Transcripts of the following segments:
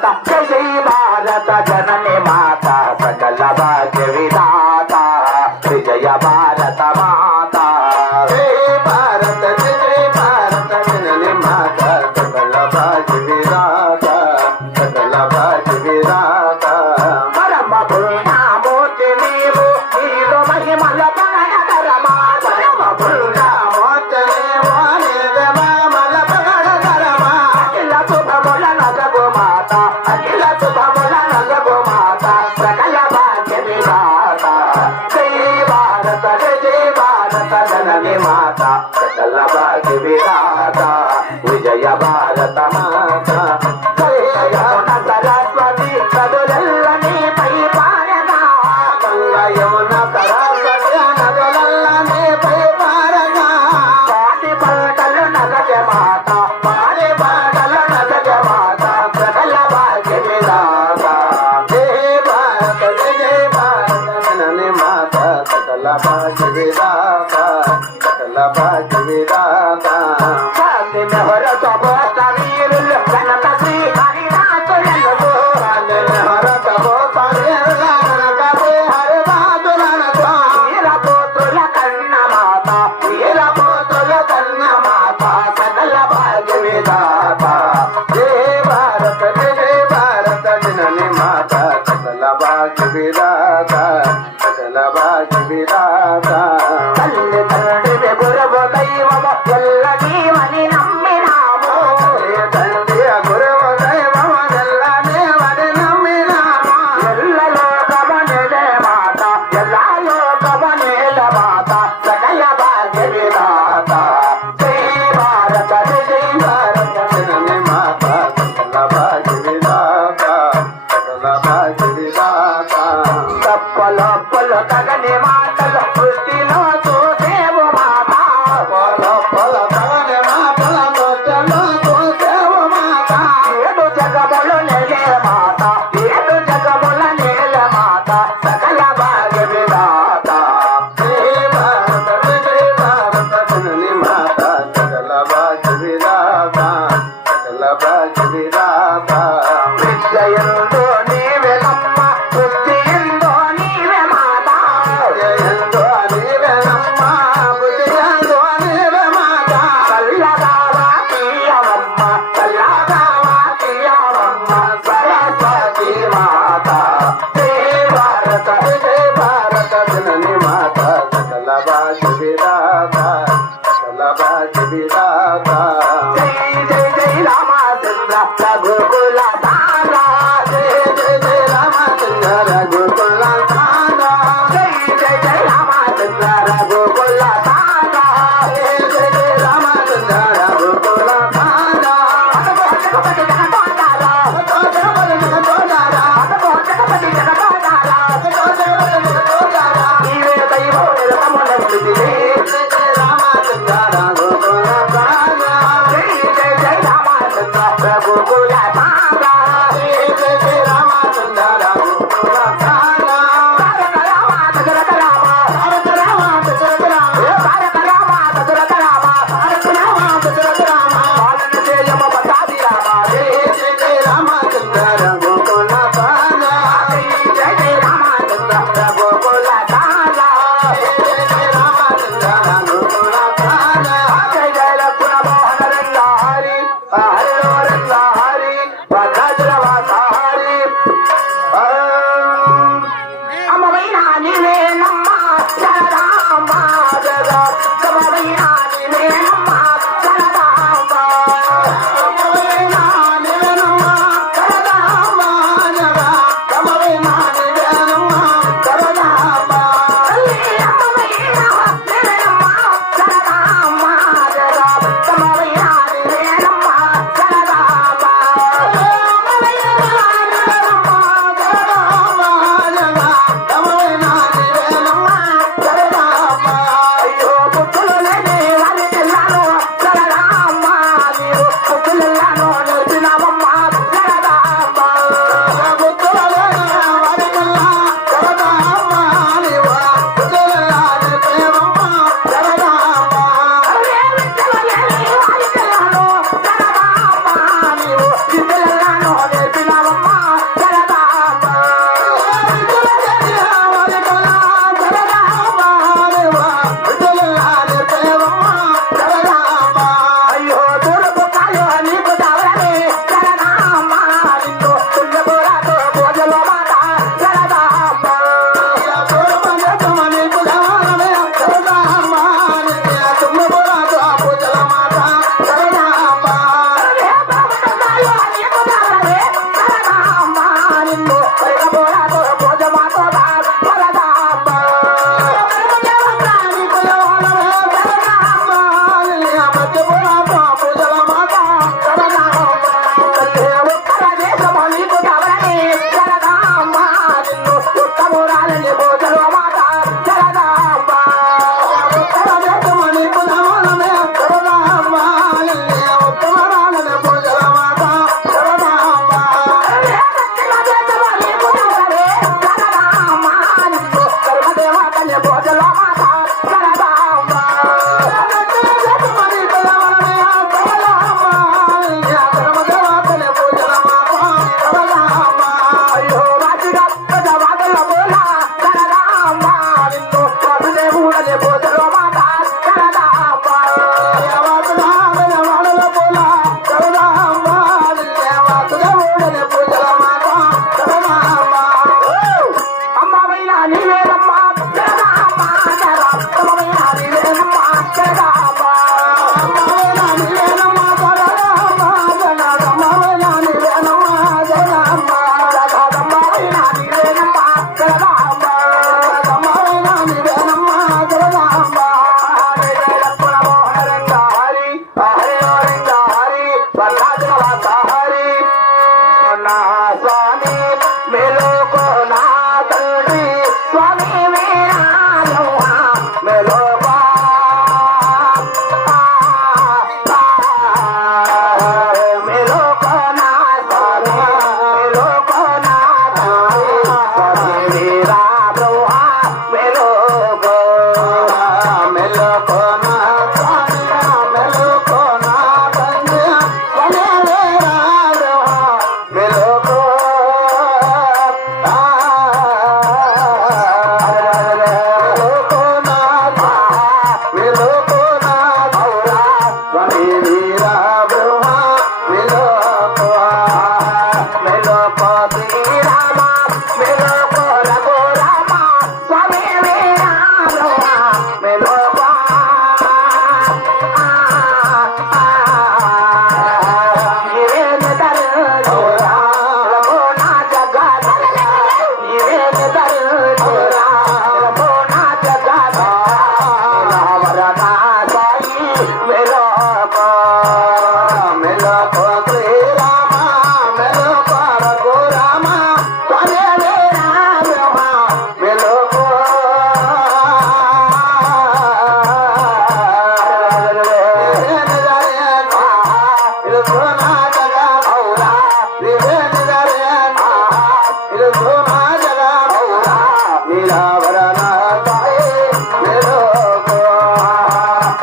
భారత జయ భారత జనని మాత సకల భాగ్య విధాత విజయ భారత మాత జయ భారత జయ భారత జనని మాత సకల భాగ్య విధాత సకల భాగ్య విరాట విజయ భారత. Navarra.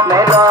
मेरा